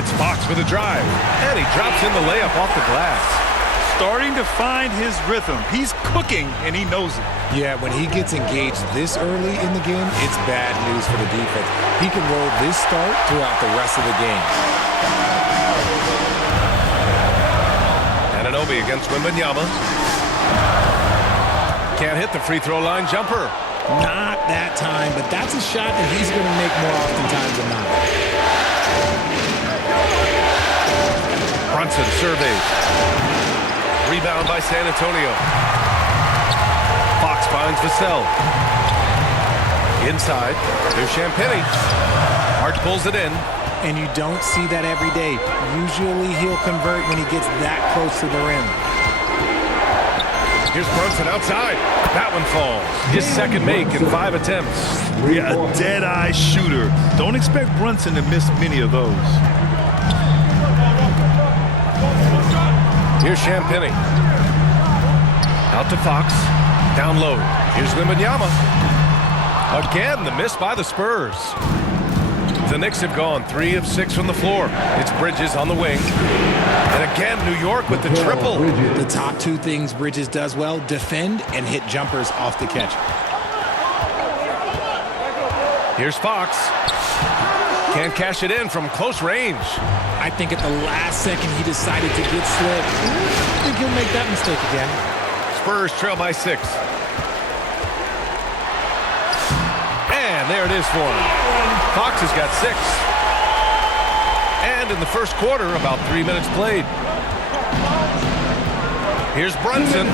It's Fox with a drive, and he drops in the layup off the glass. Starting to find his rhythm. He's cooking, and he knows it. Yeah, when he gets engaged this early in the game, it's bad news for the defense. He can roll this start throughout the rest of the game. Anunoby against Wembanyama. Can't hit the free throw line jumper. Not that time, but that's a shot that he's going to make more oftentimes than not. Brunson surveys. Rebound by San Antonio. Fox finds Vassell. Inside, there's Champagnie. Hart pulls it in. And you don't see that every day. Usually he'll convert when he gets that close to the rim. Here's Brunson outside. That one falls. His second make in 5 attempts. Yeah, a dead-eye shooter. Don't expect Brunson to miss many of those. Here's Champagnie. Out to Fox. Down low. Here's Wembanyama. Again, the miss by the Spurs. The Knicks have gone 3 of 6 from the floor. It's Bridges on the wing. And again, New York with the triple. The top two things Bridges does well, defend and hit jumpers off the catch. Here's Fox. Can't cash it in from close range. I think at the last second he decided to get slick. I think he'll make that mistake again. Spurs trail by 6. And there it is for him. Fox has got 6. And in the first quarter, about 3 minutes played. Here's Brunson.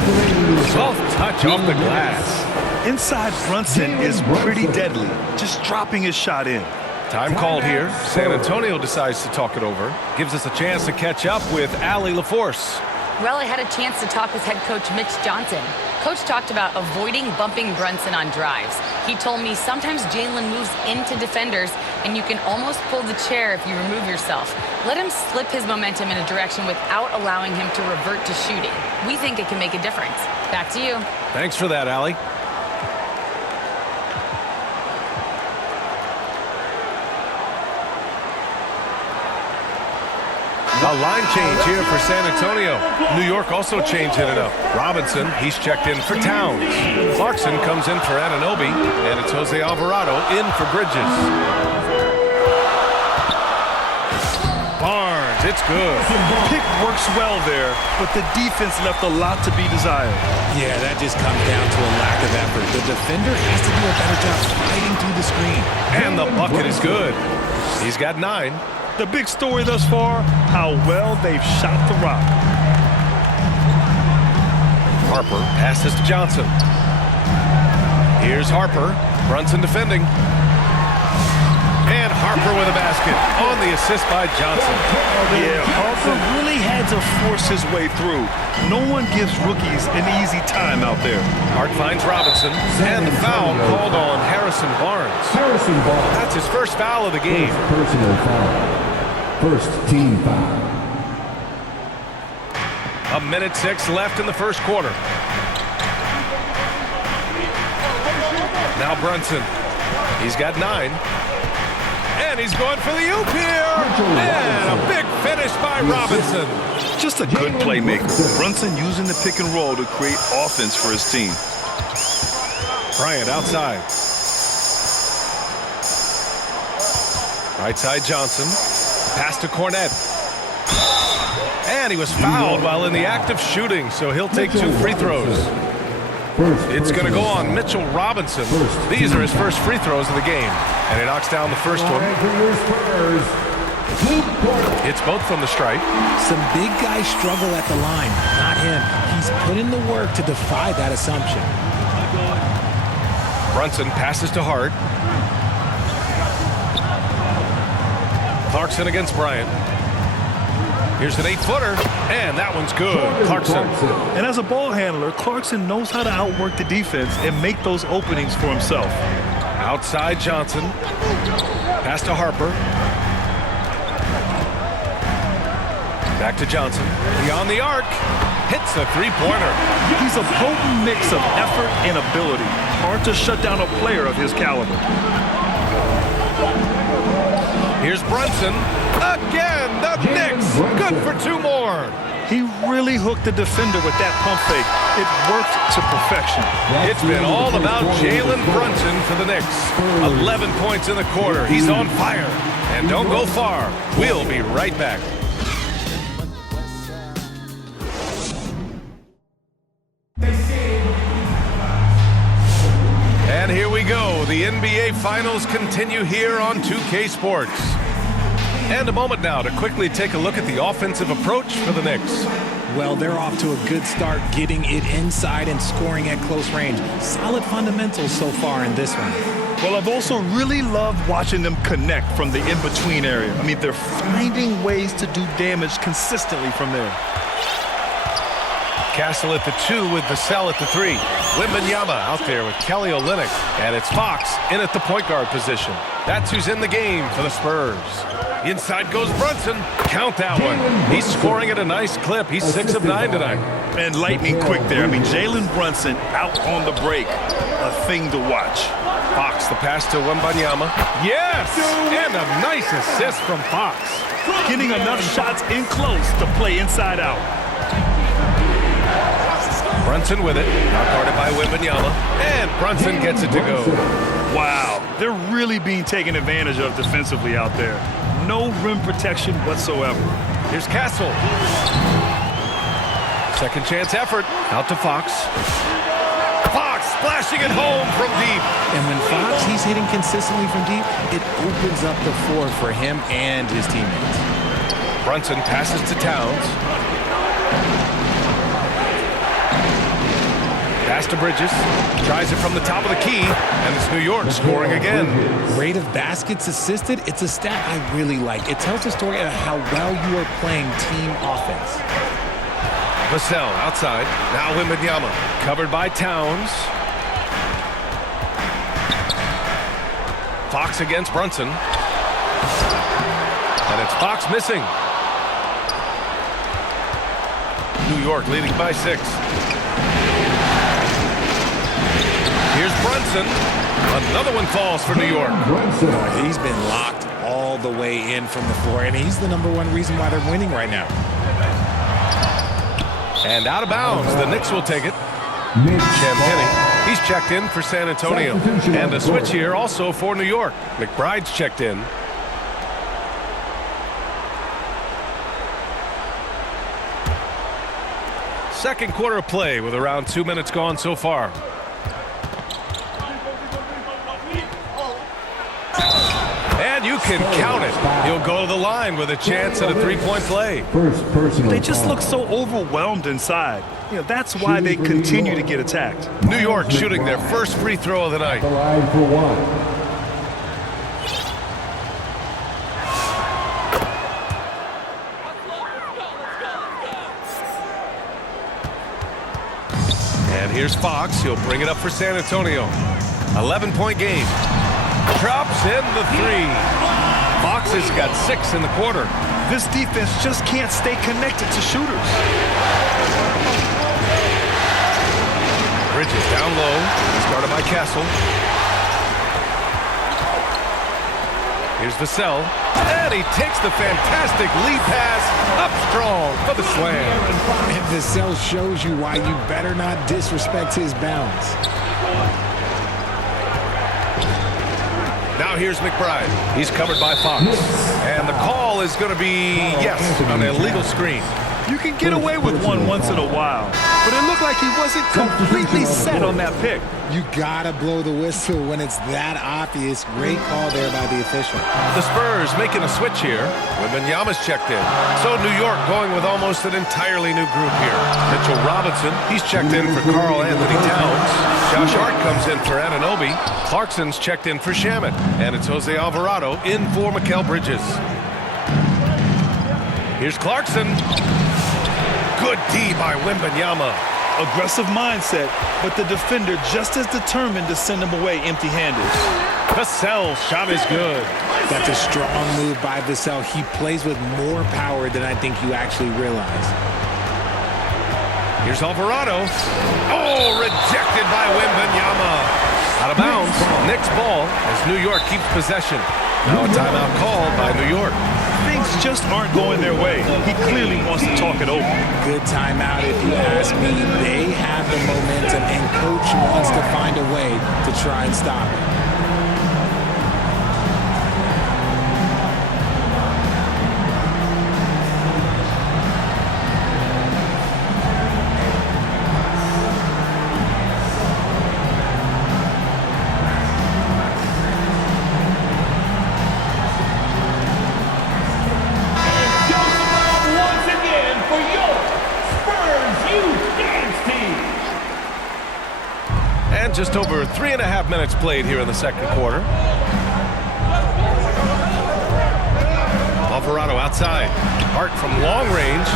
Soft touch off the glass. Inside Brunson is pretty deadly, just dropping his shot in. Time called here. San Antonio decides to talk it over. Gives us a chance to catch up with Allie LaForce. Well, I had a chance to talk with head coach Mitch Johnson. Coach talked about avoiding bumping Brunson on drives. He told me sometimes Jalen moves into defenders, and you can almost pull the chair if you remove yourself. Let him slip his momentum in a direction without allowing him to revert to shooting. We think it can make a difference. Back to you. Thanks for that, Allie. A line change here for San Antonio. New York also changing it up. Robinson, he's checked in for Towns. Clarkson comes in for Anunoby, and it's Jose Alvarado in for Bridges. Barnes, it's good. Pick works well there, but the defense left a lot to be desired. Yeah, that just comes down to a lack of effort. The defender has to do a better job fighting through the screen. And the bucket is good. He's got 9. The big story thus far, how well they've shot the rock. Harper passes to Johnson. Here's Harper. Brunson defending. And Harper with a basket on the assist by Johnson. Yeah, Harper really had to force his way through. No one gives rookies an easy time out there. Hart finds Robinson, and the foul called on Harrison Barnes. That's his first foul of the game. Personal foul. First team foul. 1:06 left in the first quarter. Now Brunson. He's got 9. And he's going for the oop here. And a big finish by Robinson. Just a good playmaker. Brunson using the pick and roll to create offense for his team. Bryant outside. Right side Johnson. Pass to Cornette. And he was fouled while in the act of shooting, so he'll take 2 free throws. It's going to go on Mitchell Robinson. These are his first free throws of the game. And he knocks down the first one. It's both from the stripe. Some big guys struggle at the line, not him. He's put in the work to defy that assumption. Brunson passes to Hart. Clarkson against Bryant. Here's an 8-footer, and that one's good. Clarkson. And as a ball handler, Clarkson knows how to outwork the defense and make those openings for himself. Outside Johnson. Pass to Harper. Back to Johnson. Beyond the arc. Hits a three-pointer. He's a potent mix of effort and ability. Hard to shut down a player of his caliber. Here's Brunson. Again, the Knicks. Good for 2 more. He really hooked the defender with that pump fake. It worked to perfection. It's been all about Jalen Brunson for the Knicks. 11 points in the quarter. He's on fire. And don't go far. We'll be right back. And here we go. The NBA Finals continue here on 2K Sports. And a moment now to quickly take a look at the offensive approach for the Knicks. Well, they're off to a good start getting it inside and scoring at close range. Solid fundamentals so far in this one. Well, I've also really loved watching them connect from the in-between area. I mean, they're finding ways to do damage consistently from there. Castle at the 2 with Vassell at the 3. Wembanyama out there with Kelly Olynyk. And it's Fox in at the point guard position. That's who's in the game for the Spurs. Inside goes Brunson. Count that one. He's scoring at a nice clip. He's 6 of 9 tonight. And lightning quick there. I mean, Jalen Brunson out on the break. A thing to watch. Fox, the pass to Wembanyama. Yes! And a nice assist from Fox. Getting enough shots in close to play inside out. Brunson with it. Now guarded by Wembanyama. And Brunson gets it to go. Wow. They're really being taken advantage of defensively out there. No rim protection whatsoever. Here's Castle. Second chance effort. Out to Fox. Fox splashing it home from deep. And when Fox, he's hitting consistently from deep, it opens up the floor for him and his teammates. Brunson passes to Towns. Pass to Bridges. Tries it from the top of the key. And it's New York scoring again. Rate of baskets assisted, it's a stat I really like. It tells a story of how well you are playing team offense. Vassell outside. Now Wembanyama. Covered by Towns. Fox against Brunson. And it's Fox missing. New York leading by 6. Here's Brunson. Another one falls for New York. He's been locked all the way in from the floor, and he's the #1 reason why they're winning right now. And out of bounds. The Knicks will take it. Champagny. He's checked in for San Antonio. And a switch here also for New York. McBride's checked in. Second quarter of play with around 2 minutes gone so far. And you can count it. He'll go to the line with a chance at a 3-point play. They just look so overwhelmed inside. You know, that's why they continue to get attacked. New York shooting their first free throw of the night. The line for 1. And here's Fox. He'll bring it up for San Antonio. 11-point game. Drops in the 3. Fox has got 6 in the quarter. This defense just can't stay connected to shooters. Bridges down low. Started by Castle. Here's Vassell. And he takes the fantastic lead pass up strong for the slam. And Vassell shows you why you better not disrespect his bounds. Now here's McBride. He's covered by Fox. And the call is going to be, yes, an illegal screen. You can get away with one once in a while, but it looked like he wasn't completely set on that pick. You gotta blow the whistle when it's that obvious. Great call there by the official. The Spurs making a switch here. Wembanyama's checked in. So New York going with almost an entirely new group here. Mitchell Robinson, he's checked in for Karl Anthony Towns. Josh Hart comes in for Anunoby. Clarkson's checked in for Shamet. And it's Jose Alvarado in for Mikal Bridges. Here's Clarkson. Good D by Wembanyama. Aggressive mindset, but the defender just as determined to send him away empty-handed. Vassell's shot is good. That's a strong move by Vassell. He plays with more power than I think you actually realize. Here's Alvarado. Oh, rejected by Wembanyama. Out of bounds. Knicks ball as New York keeps possession. Now a timeout called by New York. Things just aren't going their way. He clearly wants to talk it over. Good timeout if you ask me. They have the momentum, and coach wants to find a way to try and stop it. Just over 3.5 minutes played here in the second quarter. Alvarado outside. Hart from long range.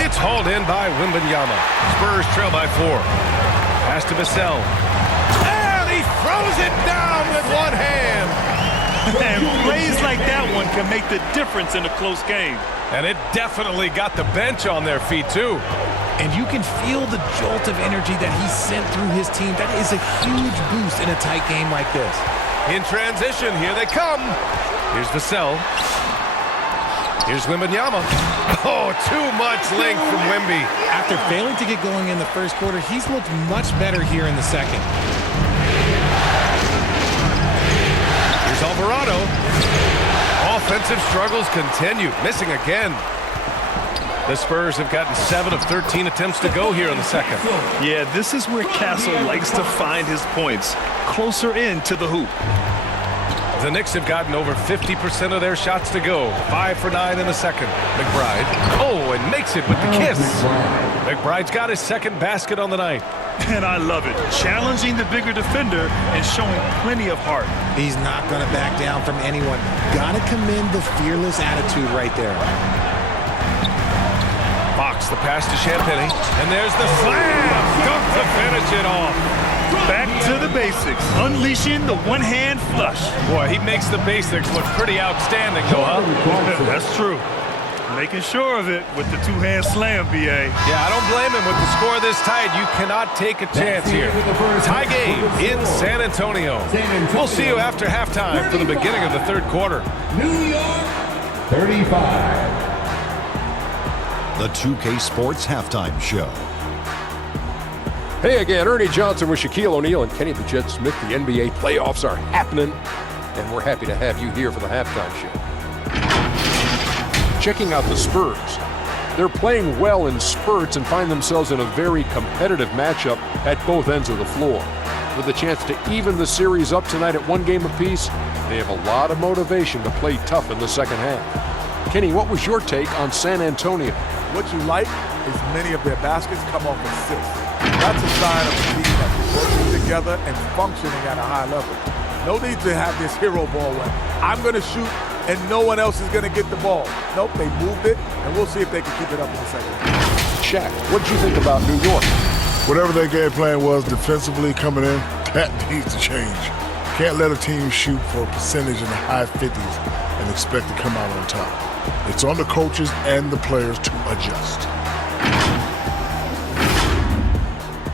It's hauled in by Wembanyama. Spurs trail by 4. Pass to Vassell. And he throws it down with one hand. And plays like that one can make the difference in a close game. And it definitely got the bench on their feet, too. And you can feel the jolt of energy that he sent through his team. That is a huge boost in a tight game like this. In transition, here they come. Here's Vassell. Here's Wembanyama. Oh, too much length from Wemby. After failing to get going in the first quarter, he's looked much better here in the second. Here's Alvarado. Offensive struggles continue. Missing again. The Spurs have gotten 7 of 13 attempts to go here in the second. Yeah, this is where Castle likes to find his points, closer in to the hoop. The Knicks have gotten over 50% of their shots to go. 5 for 9 in the second. McBride. Oh, and makes it with the kiss. McBride's got his second basket on the night. And I love it. Challenging the bigger defender and showing plenty of heart. He's not going to back down from anyone. Got to commend the fearless attitude right there. Fox, the pass to Champagny, and there's the slam dunk to finish it off. Back to the basics, unleashing the one-hand flush. Boy, he makes the basics look pretty outstanding, though, huh? That's true. Making sure of it with the two-hand slam, B.A. Yeah, I don't blame him. With the score this tight, you cannot take a chance here. Tie game in San Antonio. We'll see you after halftime for the beginning of the third quarter. New York, 35. The 2K Sports Halftime Show. Hey again, Ernie Johnson with Shaquille O'Neal and Kenny the Jet Smith. The NBA playoffs are happening, and we're happy to have you here for the halftime show. Checking out the Spurs. They're playing well in spurts and find themselves in a very competitive matchup at both ends of the floor. With a chance to even the series up tonight at 1 game apiece, they have a lot of motivation to play tough in the second half. Kenny, what was your take on San Antonio? What you like is many of their baskets come off assists. That's a sign of a team that's working together and functioning at a high level. No need to have this hero ball where I'm going to shoot and no one else is going to get the ball. Nope, they moved it, and we'll see if they can keep it up in the second half. Shaq, what did you think about New York? Whatever their game plan was defensively coming in, that needs to change. Can't let a team shoot for a percentage in the high 50s and expect to come out on top. It's on the coaches and the players to adjust.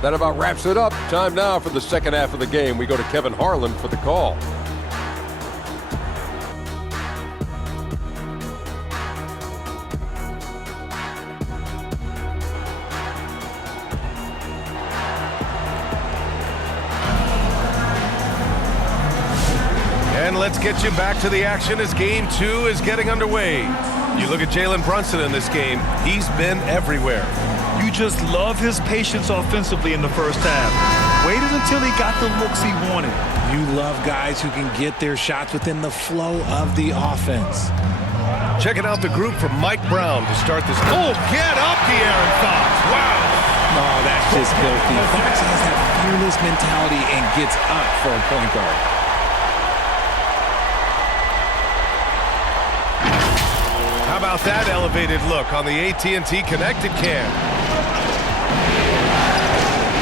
That about wraps it up. Time now for the second half of the game. We go to Kevin Harlan for the call. And let's get you back to the action as game 2 is getting underway. You look at Jalen Brunson in this game. He's been everywhere. You just love his patience offensively in the first half. Waited until he got the looks he wanted. You love guys who can get their shots within the flow of the offense. Checking out the group from Mike Brown to start this. Oh, get up, De'Aaron Fox. Wow. Oh, that's just filthy. Fox has that fearless mentality and gets up for a point guard. How about that elevated look on the AT&T Connected Cam?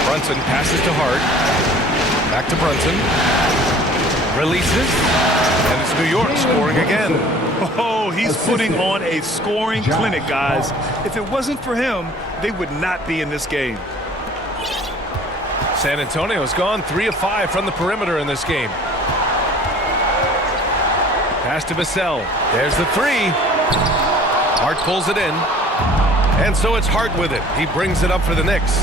Brunson passes to Hart. Back to Brunson. Releases. And it's New York scoring again. Oh, he's putting on a scoring clinic, guys. If it wasn't for him, they would not be in this game. San Antonio's gone 3 of 5 from the perimeter in this game. Pass to Vassell. There's the 3. Hart pulls it in. And so it's Hart with it. He brings it up for the Knicks.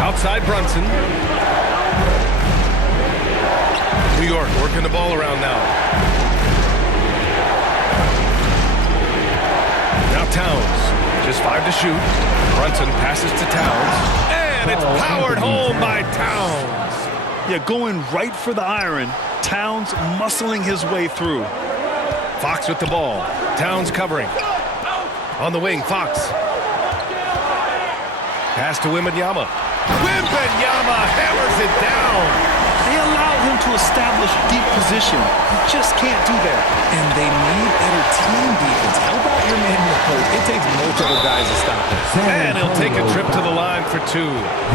Outside Brunson. New York working the ball around now. Now Towns. Just 5 to shoot. Brunson passes to Towns. And it's powered home by Towns. Yeah, going right for the iron. Towns muscling his way through. Fox with the ball. Towns covering. On the wing, Fox. Pass to Wembanyama. Wembanyama hammers it down. They allowed him to establish deep position. You just can't do that. And they need better team defense. How about your man in the post? It takes multiple guys to stop this. And he'll take a trip to the line for 2.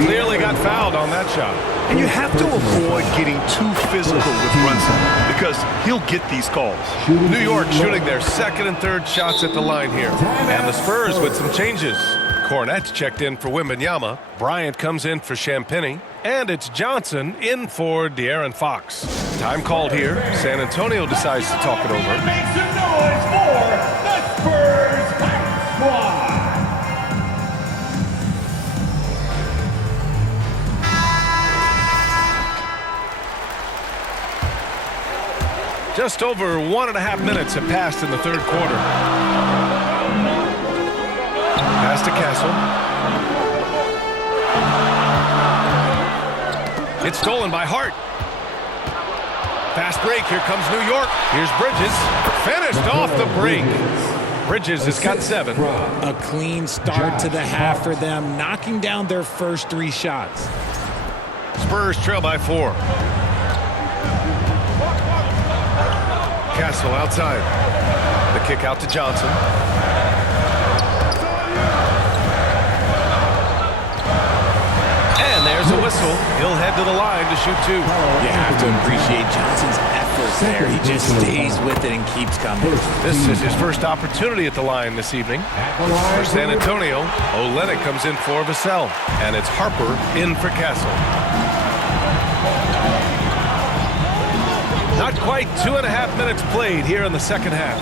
Clearly got fouled on that shot. And you have to avoid getting too physical with Brunson because he'll get these calls. New York shooting their second and third shots at the line here. And the Spurs with some changes. Cornette checked in for Wembanyama. Bryant comes in for Champagnie. And it's Johnson in for De'Aaron Fox. Time called here. San Antonio decides to talk it over. Make some noise for the Spurs squad. Just over 1.5 minutes have passed in the third quarter. Pass to Castle. It's stolen by Hart. Fast break. Here comes New York. Here's Bridges. Finished off the break. Bridges has got 7. A clean start to the half for them, knocking down their first 3 shots. Spurs trail by 4. Castle outside. The kick out to Johnson. And there's a whistle. He'll head to the line to shoot 2. You have to appreciate Johnson's effort there. He just stays with it and keeps coming. This is his first opportunity at the line this evening. For San Antonio, Olynyk comes in for Vassell. And it's Harper in for Castle. Not quite 2.5 minutes played here in the second half.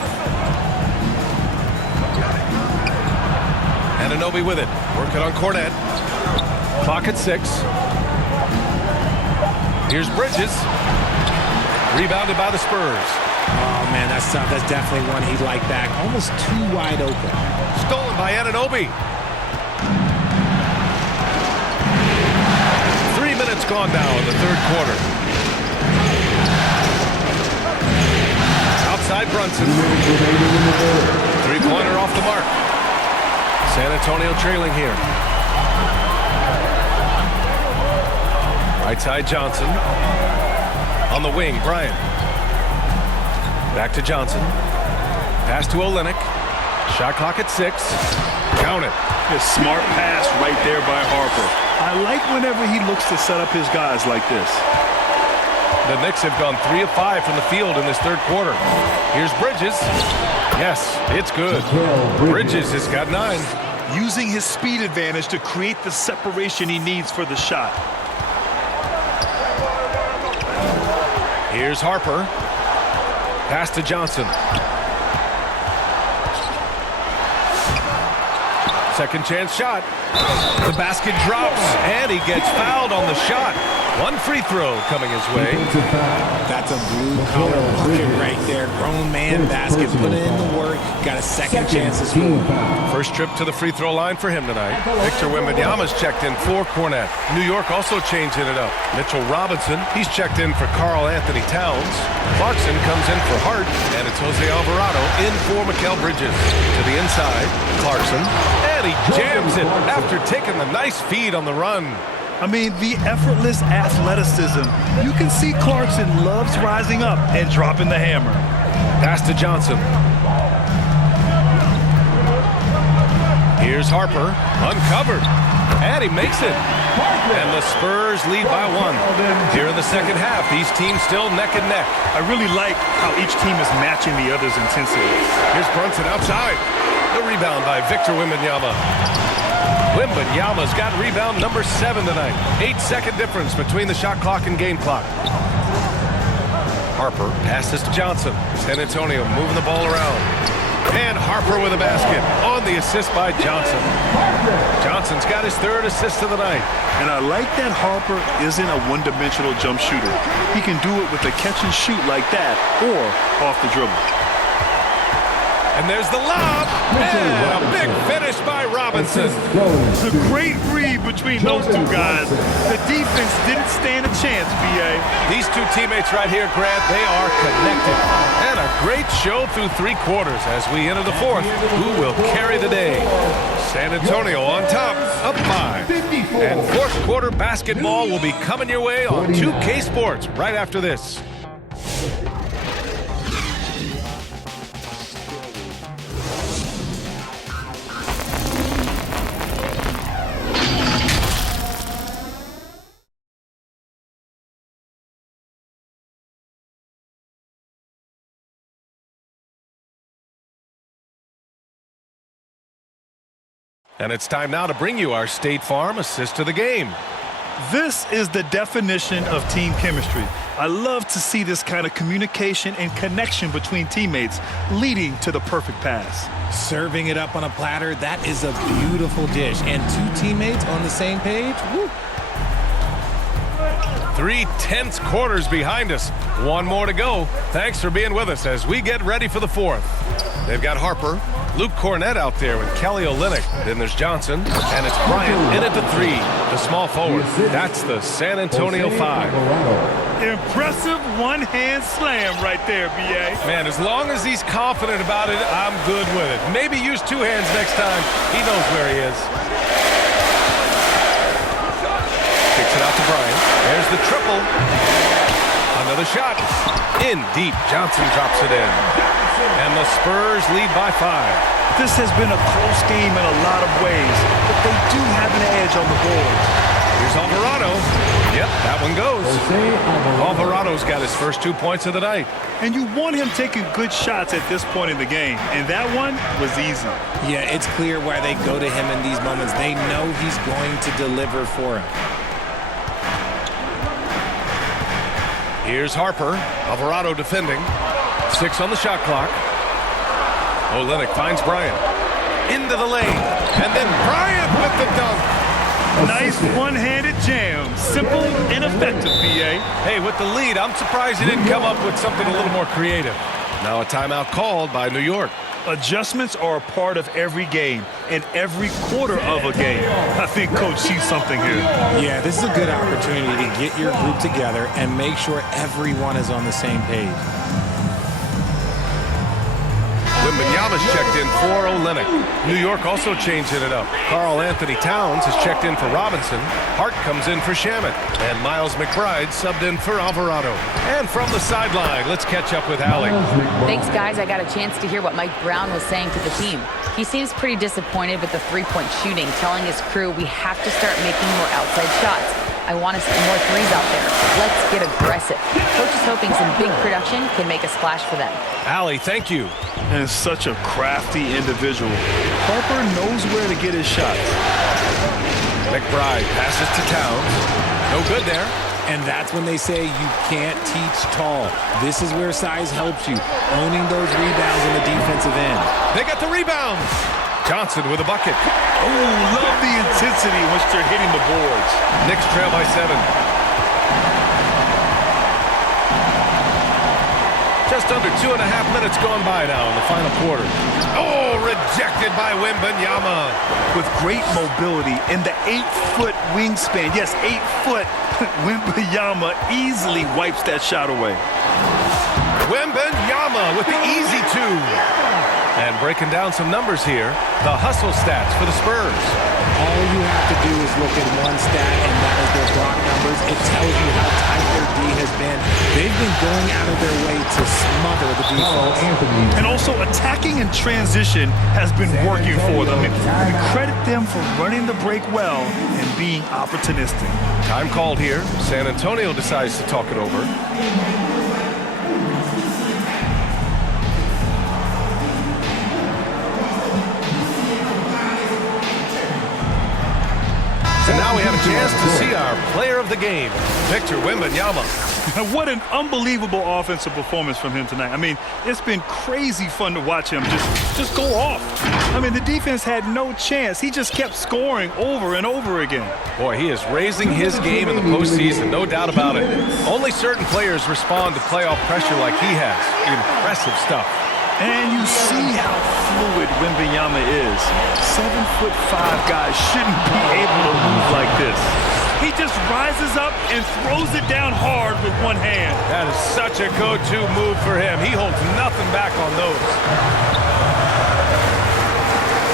Anunoby with it. Working on Cornette. Clock at 6. Here's Bridges. Rebounded by the Spurs. Oh, man, that's tough. That's definitely one he'd like back. Almost too wide open. Stolen by Anunoby. 3 minutes gone now in the third quarter. Outside Brunson. 3-pointer off the mark. San Antonio trailing here. Right side Johnson. On the wing, Bryant. Back to Johnson. Pass to Olynyk. Shot clock at 6. Count it. A smart pass right there by Harper. I like whenever he looks to set up his guys like this. The Knicks have gone 3 of 5 from the field in this third quarter. Here's Bridges. Yes, it's good. Bridges has got 9. Using his speed advantage to create the separation he needs for the shot. Here's Harper. Pass to Johnson. Second chance shot. The basket drops, and he gets fouled on the shot. 1 free throw coming his way. That's a blue-collar bucket right there. Grown man basket. Put in the work. Got a second chance to score. First trip to the free throw line for him tonight. Victor Wembanyama's checked in for Cornette. New York also changing it up. Mitchell Robinson, he's checked in for Karl Anthony Towns. Clarkson comes in for Hart, and it's Jose Alvarado in for Mikal Bridges. To the inside, Clarkson, and he jams it after taking the nice feed on the run. I mean, the effortless athleticism. You can see Clarkson loves rising up and dropping the hammer. Pass to Johnson. Here's Harper, uncovered, and he makes it. And the Spurs lead by 1. Here in the second half, these teams still neck and neck. I really like how each team is matching the other's intensity. Here's Brunson outside. The rebound by Victor Wembanyama. Wembanyama's got rebound number 7 tonight. 8-second difference between the shot clock and game clock. Harper passes to Johnson. San Antonio moving the ball around. And Harper with a basket on the assist by Johnson. Johnson's got his 3rd assist of the night. And I like that Harper isn't a one-dimensional jump shooter. He can do it with a catch and shoot like that or off the dribble. And there's the lob, and a big finish by Robinson. It's a great read between those two guys. The defense didn't stand a chance, B.A. These two teammates right here, Grant, they are connected. And a great show through 3 quarters as we enter the 4th. Who will carry the day? San Antonio on top, up 5. And 4th quarter basketball will be coming your way on 2K Sports right after this. And it's time now to bring you our State Farm assist of the game. This is the definition of team chemistry. I love to see this kind of communication and connection between teammates leading to the perfect pass. Serving it up on a platter, that is a beautiful dish. And 2 teammates on the same page, woo. 3 tense quarters behind us. 1 more to go. Thanks for being with us as we get ready for the 4th. They've got Harper, Luke Cornett out there with Kelly Olynyk. Then there's Johnson, and it's Bryant in at the 3, the small forward. That's the San Antonio 5. Impressive one-hand slam right there, B.A. Man, as long as he's confident about it, I'm good with it. Maybe use 2 hands next time. He knows where he is. Kicks it out to Bryant. There's the triple. Another shot. In deep. Johnson drops it in. And the Spurs lead by 5. This has been a close game in a lot of ways, but they do have an edge on the boards. Here's Alvarado. Yep, that one goes. Alvarado's got his first 2 points of the night. And you want him taking good shots at this point in the game, and that one was easy. Yeah, it's clear why they go to him in these moments. They know he's going to deliver for him. Here's Harper. Alvarado defending. 6 on the shot clock. Olynyk finds Bryant. Into the lane. And then Bryant with the dunk. Nice one-handed jam. Simple and effective, B.A. Hey, with the lead, I'm surprised he didn't come up with something a little more creative. Now a timeout called by New York. Adjustments are a part of every game and every quarter of a game. I think Coach sees something here. Yeah, this is a good opportunity to get your group together and make sure everyone is on the same page. Wembanyama's checked in for Olynyk. New York also changing it up. Karl Anthony Towns has checked in for Robinson. Hart comes in for Shamet. And Miles McBride subbed in for Alvarado. And from the sideline, let's catch up with Allie. Thanks, guys. I got a chance to hear what Mike Brown was saying to the team. He seems pretty disappointed with the 3-point shooting, telling his crew we have to start making more outside shots. I want to see more threes out there. Let's get aggressive. Coach is hoping some big production can make a splash for them. Allie, thank you. And such a crafty individual. Harper knows where to get his shots. McBride passes to Towns. No good there. And that's when they say you can't teach tall. This is where size helps you, owning those rebounds on the defensive end. They got the rebound. Johnson with a bucket. Oh, love the intensity in which they're hitting the boards. Knicks trail by 7. Just under 2.5 minutes gone by now in the final quarter. Oh, rejected by Wembanyama. With great mobility and the 8-foot wingspan. Yes, 8 foot. Wembanyama easily wipes that shot away. Wembanyama with the easy 2. And breaking down some numbers here, the hustle stats for the Spurs. All you have to do is look at one stat, and that is their block numbers. It tells you how tight their D has been. They've been going out of their way to smother the defense. And also attacking in transition has been working for them. And we credit them for running the break well and being opportunistic. Time called here. San Antonio decides to talk it over. And now we have a chance to see our player of the game, Victor Wembanyama. What an unbelievable offensive performance from him tonight. I mean, it's been crazy fun to watch him just go off. I mean, the defense had no chance. He just kept scoring over and over again. Boy, he is raising his game in the postseason, no doubt about it. Only certain players respond to playoff pressure like he has. Impressive stuff. And you see how fluid Wembanyama is. 7'5" guys shouldn't be able to move like this. He just rises up and throws it down hard with one hand. That is such a go-to move for him. He holds nothing back on those.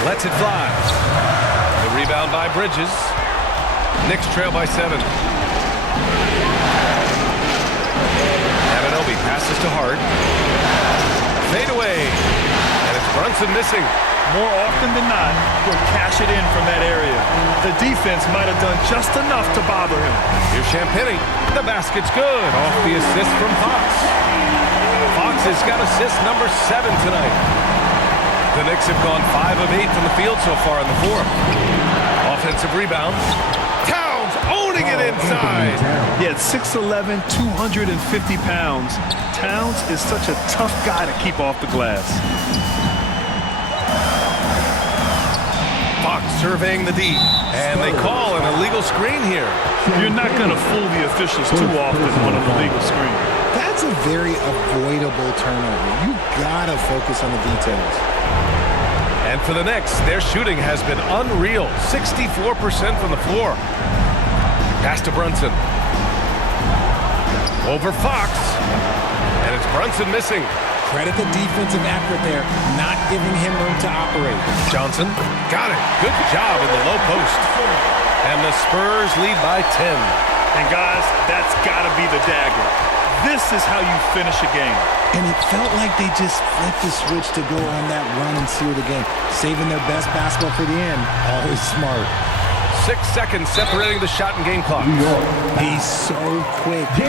Lets it fly. The rebound by Bridges. Knicks trail by 7. Anunoby passes to Hart. Fade away. And it's Brunson missing. More often than not, he'll cash it in from that area. The defense might have done just enough to bother him. Here's Champagnie. The basket's good. Off the assist from Fox. Fox has got assist number 7 tonight. The Knicks have gone 5 of 8 from the field so far in the fourth. Offensive rebound. Towns owning it inside. Yeah, 6'11", 250 pounds. Towns is such a tough guy to keep off the glass. Fox surveying the D, and they call an illegal screen here. You're not going to fool the officials too often on an illegal screen. That's a very avoidable turnover. You gotta focus on the details. And for the Knicks, their shooting has been unreal. 64% from the floor. Pass to Brunson. Over Fox. And it's Brunson missing. Credit the defensive effort there, not giving him room to operate. Johnson got it. Good job in the low post. And the Spurs lead by 10. And guys, that's got to be the dagger. This is how you finish a game. And it felt like they just flipped the switch to go on that run and seal the game. Saving their best basketball for the end. Always smart. 6 seconds separating the shot and game clock. He's so quick. The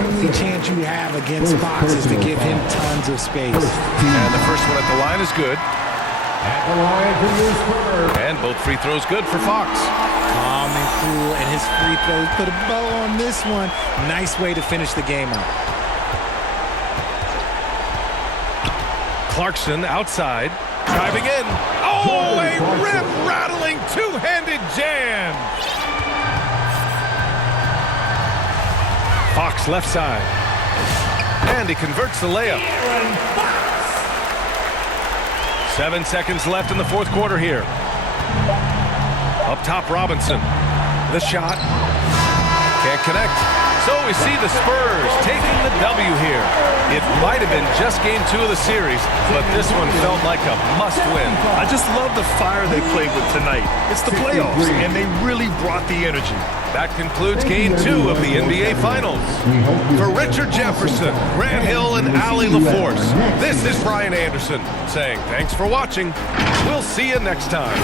only chance you have against Fox is to give him tons of space. And the first one at the line is good. At the line for your Spurs. And both free throws good for Fox. Calm and cool, and his free throws put a bow on this one. Nice way to finish the game out. Clarkson outside, driving in. Oh, a rim-rattling two-handed jam. Fox left side. And he converts the layup. 7 seconds left in the fourth quarter here. Up top, Robinson. The shot. Can't connect. So we see the Spurs taking the W here. It might have been just game 2 of the series, but this one felt like a must-win. I just love the fire they played with tonight. It's the playoffs, and they really brought the energy. That concludes game 2 of the NBA Finals. For Richard Jefferson, Grant Hill, and Allie LaForce, this is Brian Anderson saying thanks for watching. We'll see you next time.